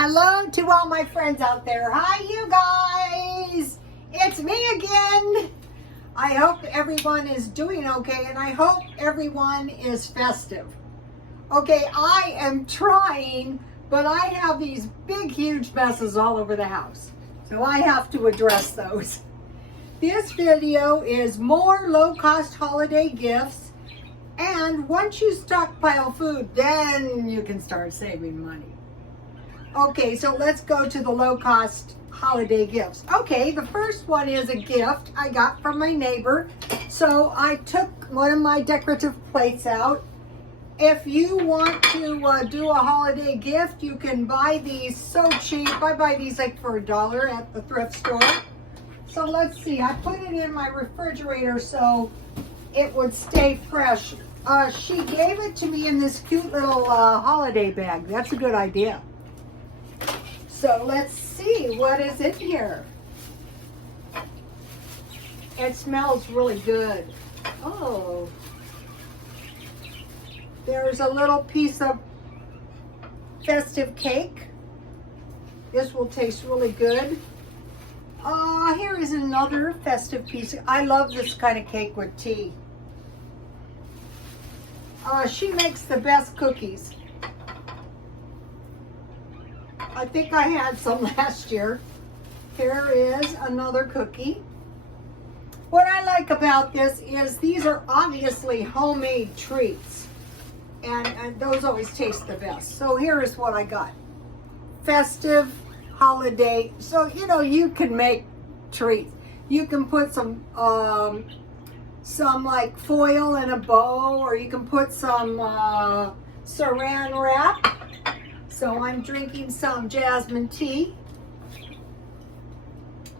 Hello to all my friends out there. Hi, you guys. It's me again. I hope everyone is doing okay, and I hope everyone is festive. Okay, I am trying, but I have these big, huge messes all over the house, so I have to address those. This video is more low-cost holiday gifts, and once you stockpile food, then you can start saving money. Okay, so let's go to the low-cost holiday gifts. Okay, the first one is a gift I got from my neighbor. So I took one of my decorative plates out. If you want to do a holiday gift, you can buy these so cheap. I buy these like for $1 at the thrift store. So let's see, I put it in my refrigerator so it would stay fresh. She gave it to me in this cute little holiday bag. That's a good idea. So let's see what is in here. It smells really good. Oh, there's a little piece of festive cake. This will taste really good. Here is another festive piece. I love this kind of cake with tea. She makes the best cookies. I think I had some last year. Here is another cookie. What I like about this is these are obviously homemade treats. And those always taste the best. So here is what I got. Festive holiday. So, you know, you can make treats. You can put some like foil in a bow, or you can put some saran wrap. So I'm drinking some jasmine tea.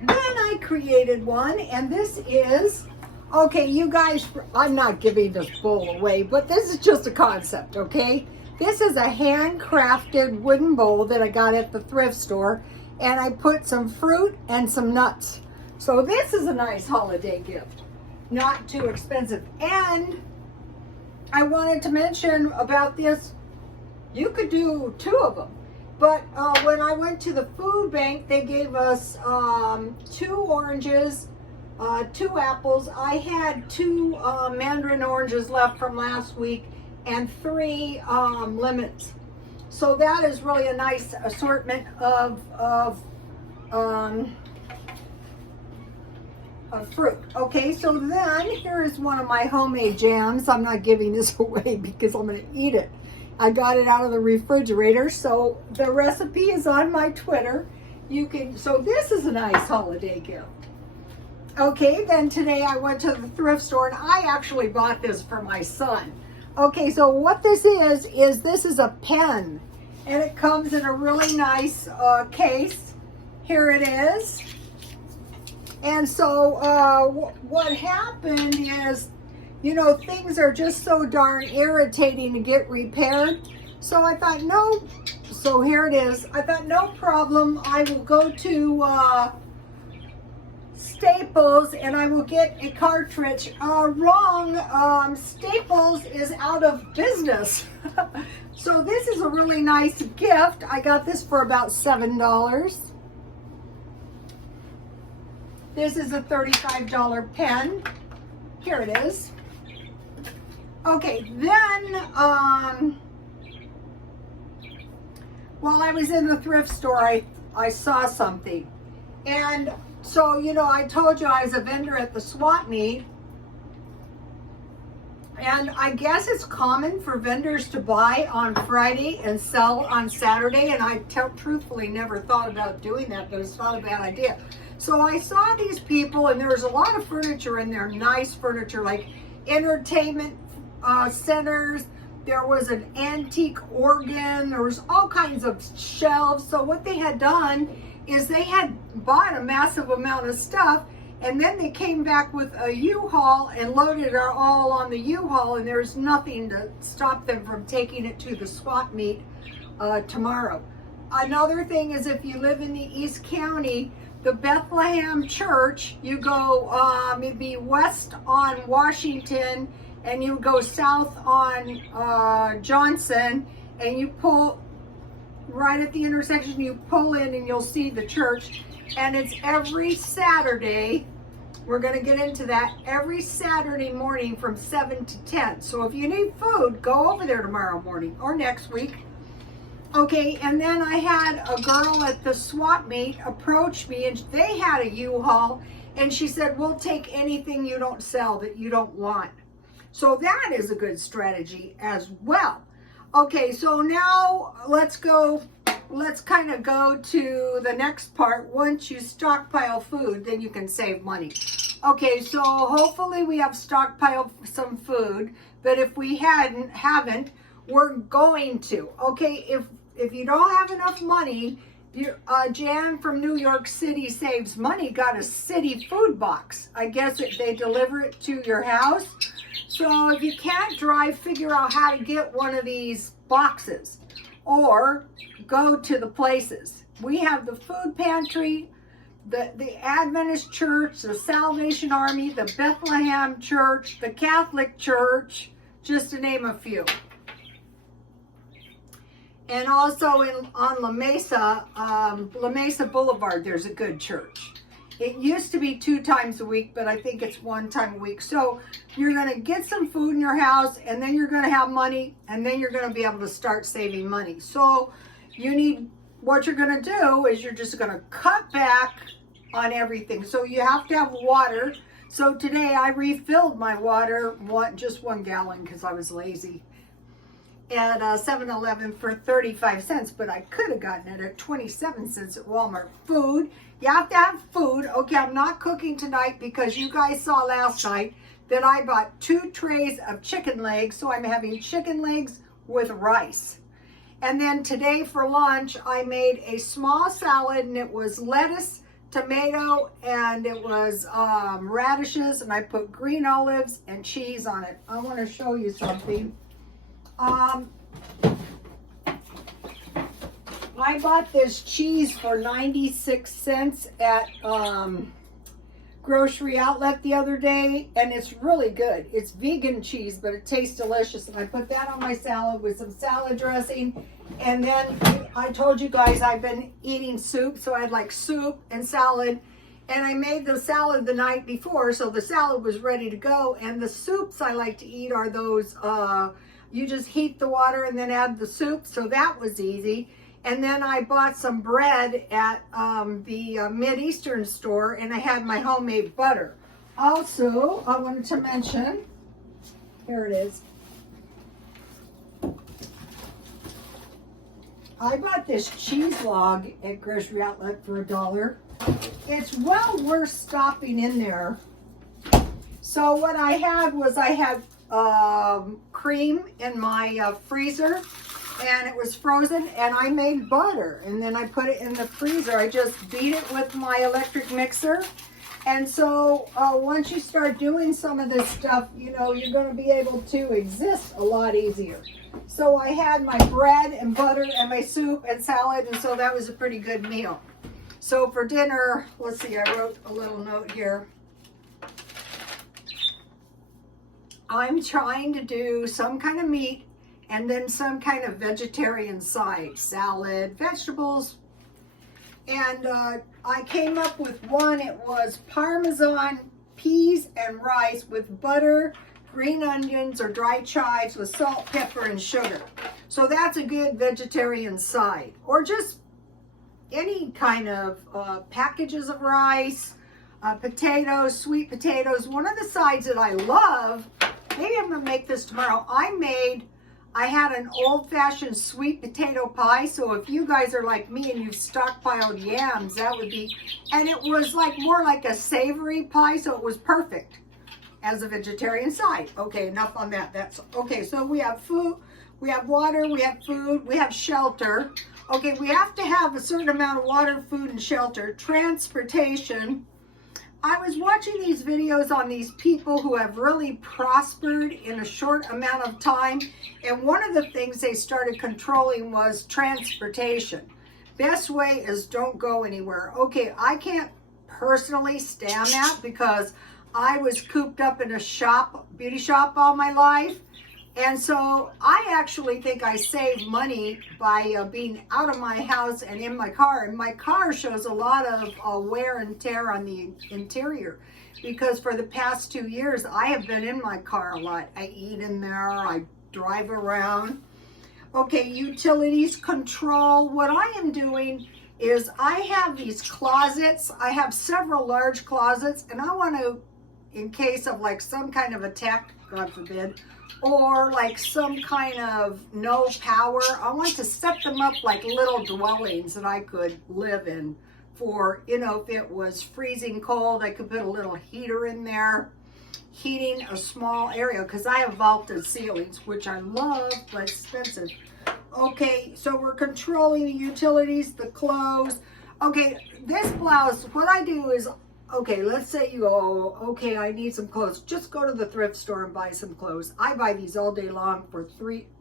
Then I created one, and this is, okay, you guys, I'm not giving this bowl away, but this is just a concept, okay? This is a handcrafted wooden bowl that I got at the thrift store, and I put some fruit and some nuts. So this is a nice holiday gift, not too expensive. And I wanted to mention about this. You could do 2 of them, but when I went to the food bank, they gave us 2 oranges, 2 apples. I had 2 mandarin oranges left from last week, and 3 lemons. So that is really a nice assortment of fruit. Okay, so then here is one of my homemade jams. I'm not giving this away because I'm going to eat it. I got it out of the refrigerator, so the recipe is on my Twitter. So this is a nice holiday gift. Okay, then today I went to the thrift store, and I actually bought this for my son. Okay, so what this is this is a pen, and it comes in a really nice case. Here it is. And so what happened is, you know, things are just so darn irritating to get repaired. So I thought, no, so here it is. I thought, no problem. I will go to Staples and I will get a cartridge. Wrong, Staples is out of business. So this is a really nice gift. I got this for about $7. This is a $35 pen. Here it is. Okay, then, while I was in the thrift store, I saw something. And so, you know, I told you I was a vendor at the swap meet. And I guess it's common for vendors to buy on Friday and sell on Saturday. And I truthfully never thought about doing that, but it's not a bad idea. So I saw these people, and there was a lot of furniture in there, nice furniture, like entertainment centers. There was an antique organ. There was all kinds of shelves. So what they had done is they had bought a massive amount of stuff, and then they came back with a U-Haul and loaded it all on the U-Haul, and there's nothing to stop them from taking it to the swap meet tomorrow. Another thing is, if you live in the East County, the Bethlehem Church, you go maybe west on Washington, and you go south on Johnson, and you pull right at the intersection. You pull in and you'll see the church. And it's every Saturday. We're going to get into that every Saturday morning from 7 to 10. So if you need food, go over there tomorrow morning or next week. Okay, and then I had a girl at the swap meet approach me, and they had a U-Haul, and she said, we'll take anything you don't sell that you don't want. So that is a good strategy as well. Okay, so now let's kind of go to the next part. Once you stockpile food, then you can save money. Okay, so hopefully we have stockpiled some food, but if we haven't, we're going to. Okay, if you don't have enough money, Jan from New York City Saves Money got a city food box. I guess they deliver it to your house. So if you can't drive, figure out how to get one of these boxes or go to the places. We have the food pantry, the Adventist Church, the Salvation Army, the Bethlehem Church, the Catholic Church, just to name a few. And also on La Mesa Boulevard, there's a good church. It used to be 2 times a week, but I think it's 1 time a week. So you're going to get some food in your house, and then you're going to have money, and then you're going to be able to start saving money. So what you're going to do is you're just going to cut back on everything. So you have to have water. So today I refilled my water, just 1 gallon because I was lazy, at 7-Eleven for 35 cents, but I could have gotten it at 27 cents at Walmart. Food, you have to have food. Okay, I'm not cooking tonight because you guys saw last night that I bought 2 trays of chicken legs, so I'm having chicken legs with rice. And then today for lunch, I made a small salad, and it was lettuce, tomato, and it was radishes, and I put green olives and cheese on it. I want to show you something. I bought this cheese for 96 cents at Grocery Outlet the other day, and it's really good. It's vegan cheese, but it tastes delicious, and I put that on my salad with some salad dressing. And then I told you guys I've been eating soup, so I had like soup and salad, and I made the salad the night before, so the salad was ready to go. And the soups I like to eat are those you just heat the water and then add the soup, so that was easy. And then I bought some bread at the Mid-Eastern store, and I had my homemade butter. Also, I wanted to mention, here it is. I bought this cheese log at Grocery Outlet for $1. It's well worth stopping in there. So what I had was cream in my freezer, and it was frozen, and I made butter, and then I put it in the freezer. I just beat it with my electric mixer. And so once you start doing some of this stuff, you're going to be able to exist a lot easier. So I had my bread and butter and my soup and salad, and so that was a pretty good meal. So for dinner, let's see, I wrote a little note here. I'm trying to do some kind of meat and then some kind of vegetarian side, salad, vegetables. And I came up with one. It was Parmesan peas and rice with butter, green onions or dry chives with salt, pepper, and sugar. So that's a good vegetarian side. Or just any kind of packages of rice, potatoes, sweet potatoes. One of the sides that I love, maybe I'm going to make this tomorrow. I had an old-fashioned sweet potato pie, so if you guys are like me and you've stockpiled yams, that would be, and it was more like a savory pie, so it was perfect as a vegetarian side. Okay, enough on that. That's okay. So we have food, we have water, we have food, we have shelter. Okay, we have to have a certain amount of water, food, and shelter. Transportation. I was watching these videos on these people who have really prospered in a short amount of time, and one of the things they started controlling was transportation. Best way is don't go anywhere. Okay, I can't personally stand that because I was cooped up in a beauty shop all my life, And so I actually think I save money by being out of my house and in my car. And my car shows a lot of wear and tear on the interior, because for the past 2 years, I have been in my car a lot. I eat in there, I drive around. Okay, utilities control. What I am doing is I have these closets. I have several large closets, and I want to, in case of like some kind of attack, God forbid, or like some kind of no power, I want to set them up like little dwellings that I could live in for, you know, if it was freezing cold, I could put a little heater in there, heating a small area, because I have vaulted ceilings, which I love, but expensive. Okay, so we're controlling the utilities, the clothes. Okay, this blouse, what I do is, okay, let's say you go, okay, I need some clothes. Just go to the thrift store and buy some clothes. I buy these all day long for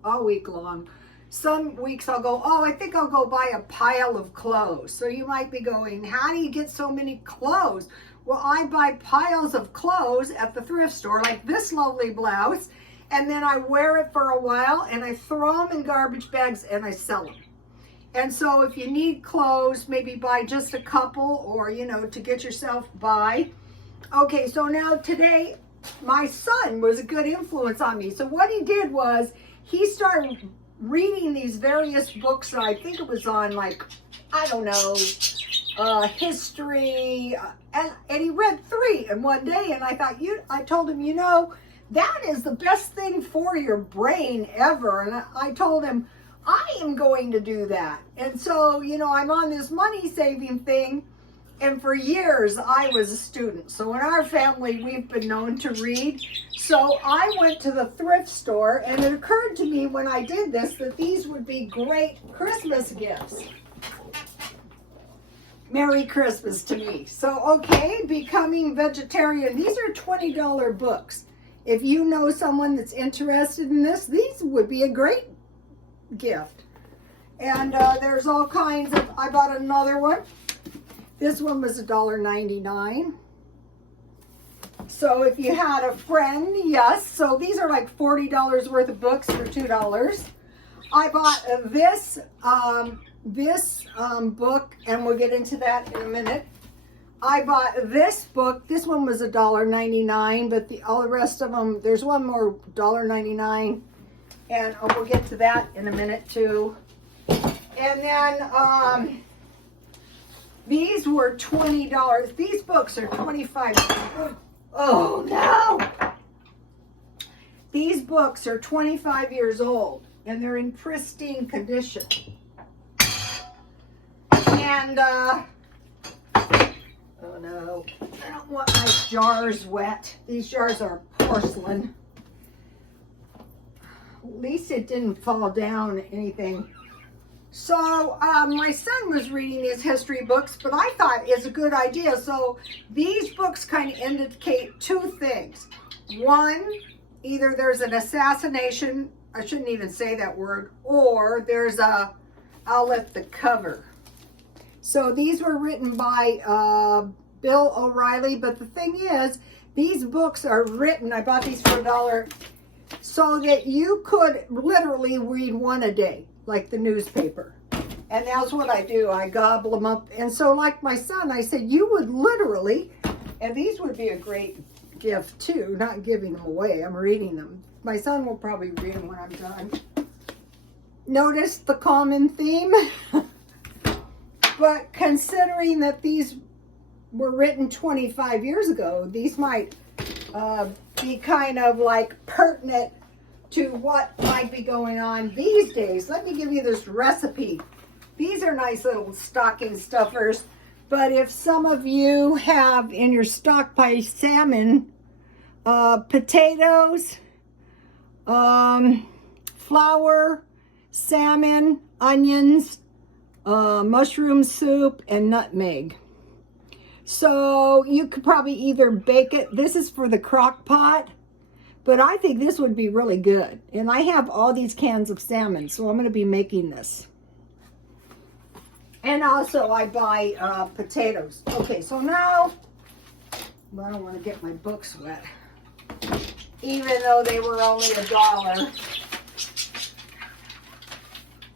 all week long. Some weeks I'll go, oh, I think I'll go buy a pile of clothes. So you might be going, how do you get so many clothes? Well, I buy piles of clothes at the thrift store, like this lovely blouse, and then I wear it for a while and I throw them in garbage bags and I sell them. And so if you need clothes, maybe buy just a couple, or, you know, to get yourself by. Okay, so now today, my son was a good influence on me. So what he did was he started reading these various books. I think it was on, like, I don't know, history, and he read 3 in one day. And I thought, I told him, you know, that is the best thing for your brain ever. And I told him, I am going to do that. And so, you know, I'm on this money saving thing. And for years, I was a student. So in our family, we've been known to read. So I went to the thrift store, and it occurred to me when I did this that these would be great Christmas gifts. Merry Christmas to me. So, okay, becoming vegetarian. These are $20 books. If you know someone that's interested in this, these would be a great gift. And there's all kinds of, I bought another one. This one was $1.99. So if you had a friend, yes. So these are like $40 worth of books for $2. I bought this book, and we'll get into that in a minute. I bought this book. This one was $1.99, but all the rest of them, there's one more $1.99, and we'll get to that in a minute too. And then these were $20. These books are $25. Oh no! These books are 25 years old, and they're in pristine condition. And oh no, I don't want my jars wet. These jars are porcelain. At least it didn't fall down anything. So my son was reading his history books, but I thought it's a good idea. So these books kind of indicate 2 things. One, either there's an assassination, I shouldn't even say that word, or there's a, I'll let the cover. So these were written by Bill O'Reilly, but the thing is, these books are written, I bought these for $1, so that you could literally read one a day, like the newspaper. And that's what I do. I gobble them up. And so like my son, I said, you would literally, and these would be a great gift too, not giving them away, I'm reading them. My son will probably read them when I'm done. Notice the common theme? But considering that these were written 25 years ago, these might be kind of like pertinent to what might be going on these days. Let me give you this recipe. These are nice little stocking stuffers, but if some of you have in your stockpile salmon, potatoes, flour, salmon, onions, mushroom soup, and nutmeg. So you could probably either bake it. This is for the crock pot, but I think this would be really good. And I have all these cans of salmon, so I'm going to be making this. And also I buy potatoes. Okay, so now, well, I don't want to get my books wet. even though they were only $1.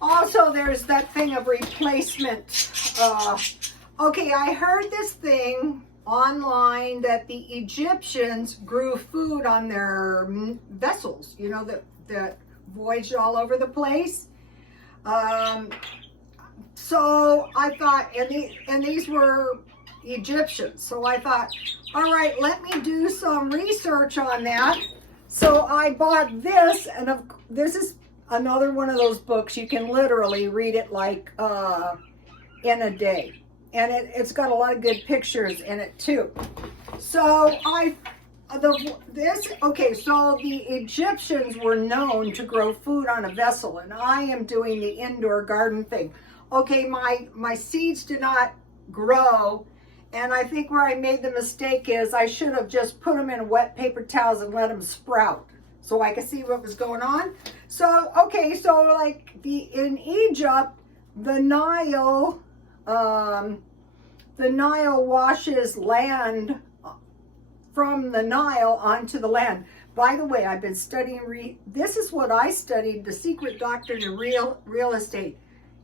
Also, there's that thing of replacement. Okay, I heard this thing online that the Egyptians grew food on their vessels, you know, that voyaged all over the place. So I thought, and these were Egyptians. So I thought, all right, let me do some research on that. So I bought this, and this is another one of those books. You can literally read it like in a day. And it's got a lot of good pictures in it too. So so the Egyptians were known to grow food on a vessel, and I am doing the indoor garden thing. Okay, my seeds did not grow, and I think where I made the mistake is I should have just put them in wet paper towels and let them sprout so I could see what was going on. So, okay, so like in Egypt, the Nile washes land from the Nile onto the land. By the way, I've been studying, this is what I studied, the secret doctrine of real estate.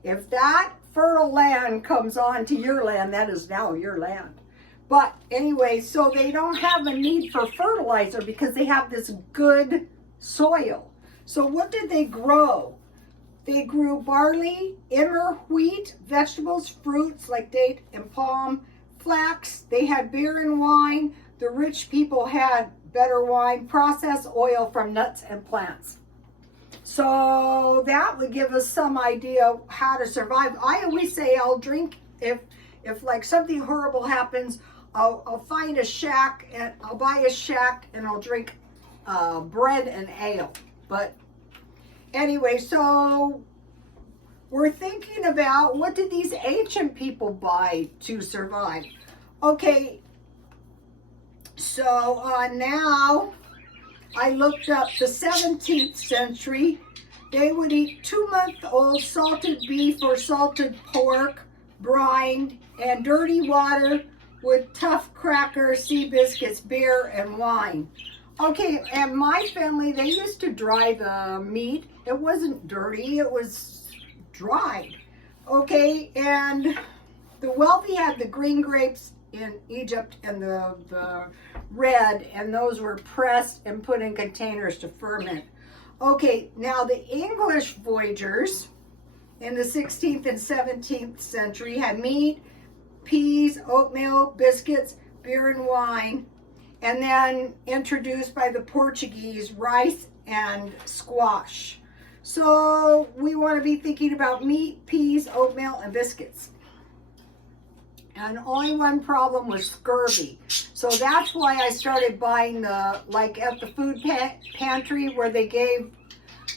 If that fertile land comes onto your land, that is now your land. But anyway, so they don't have a need for fertilizer because they have this good soil. So what did they grow? They grew barley, emmer, wheat, vegetables, fruits like date and palm, flax. They had beer and wine. The rich people had better wine, processed oil from nuts and plants. So that would give us some idea how to survive. I always say I'll drink if like something horrible happens. I'll find a shack and I'll buy a shack and I'll drink bread and ale. But anyway, so we're thinking about what did these ancient people buy to survive? Okay, so now I looked up the 17th century. They would eat 2-month-old salted beef or salted pork, brined, and dirty water with tough crackers, sea biscuits, beer, and wine. Okay, and my family, they used to dry the meat. It wasn't dirty, it was dried. Okay, and the wealthy had the green grapes in Egypt and the red, and those were pressed and put in containers to ferment. Okay, now the English voyagers in the 16th and 17th century had meat, peas, oatmeal, biscuits, beer and wine, and then introduced by the Portuguese, rice and squash. So we want to be thinking about meat, peas, oatmeal, and biscuits. And only one problem was scurvy. So that's why I started buying like at the food pantry where they gave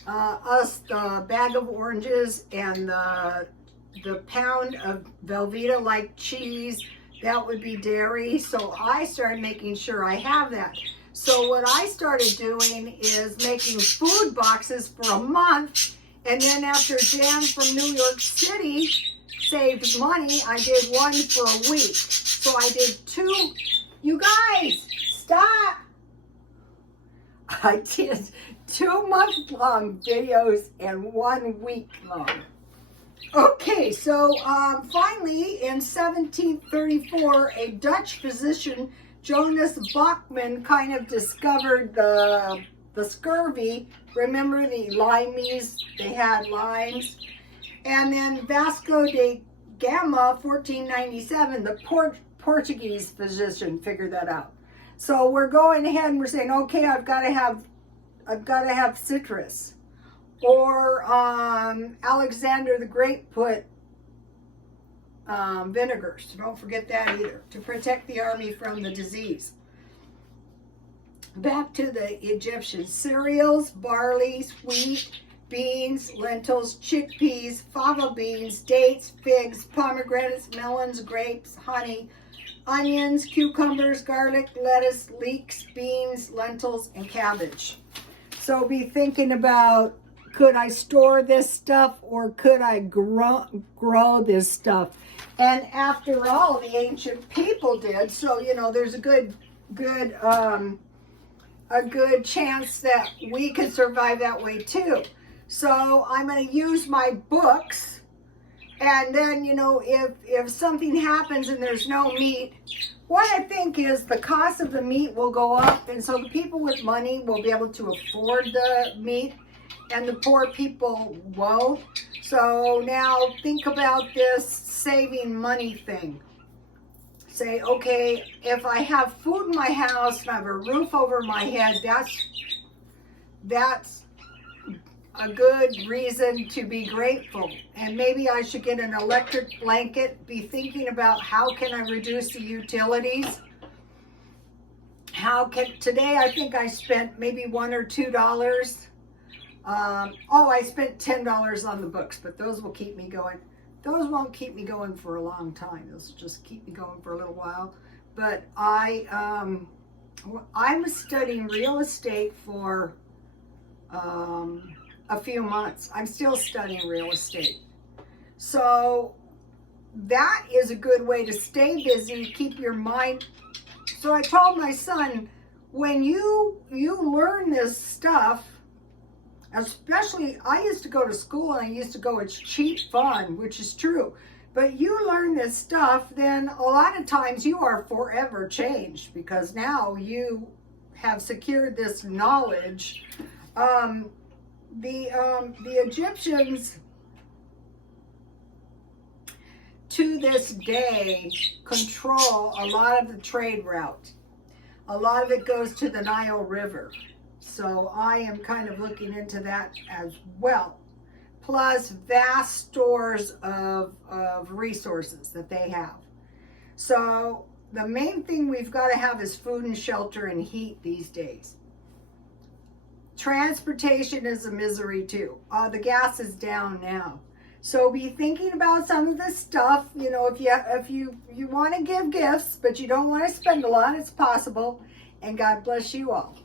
us the bag of oranges and the pound of Velveeta like cheese. That would be dairy. So I started making sure I have that. So what I started doing is making food boxes for a month. And then after Jan from New York City saved money, I did one for a week. So I did 2. You guys, stop. I did 2 month-long videos and 1 week long. Okay, so finally in 1734, a Dutch physician, Jonas Bachman, kind of discovered the scurvy. Remember the limeys? They had limes. And then Vasco da Gama, 1497, the Portuguese physician, figured that out. So we're going ahead and we're saying, okay, I've got to have citrus. Or Alexander the Great put vinegar, so don't forget that either, to protect the army from the disease. Back to the Egyptians. Cereals, barley, wheat, beans, lentils, chickpeas, fava beans, dates, figs, pomegranates, melons, grapes, honey, onions, cucumbers, garlic, lettuce, leeks, beans, lentils, and cabbage. So be thinking about, could I store this stuff or could I grow this stuff? And after all, the ancient people did. So, you know, there's a good a good chance that we could survive that way too. So I'm going to use my books, and then, you know, if something happens and there's no meat, what I think is the cost of the meat will go up, and so the people with money will be able to afford the meat, and the poor people won't. So now think about this saving money thing. Say, okay, if I have food in my house and I have a roof over my head, that's a good reason to be grateful. And maybe I should get an electric blanket, be thinking about how can I reduce the utilities. Today I think I spent maybe $1 or $2. I spent $10 on the books, but those will keep me going. Those won't keep me going for a long time. Those will just keep me going for a little while. But I'm studying real estate for a few months. I'm still studying real estate. So that is a good way to stay busy, keep your mind. So I told my son, when you learn this stuff, especially, I used to go to school and I used to go, it's cheap fun, which is true. But you learn this stuff, then a lot of times you are forever changed, because now you have secured this knowledge. The Egyptians to this day control a lot of the trade route. A lot of it goes to the Nile River. So I am kind of looking into that as well. Plus vast stores of resources that they have. So the main thing we've got to have is food and shelter and heat these days. Transportation is a misery too. The gas is down now. So be thinking about some of this stuff. You know, if you want to give gifts, but you don't want to spend a lot, it's possible. And God bless you all.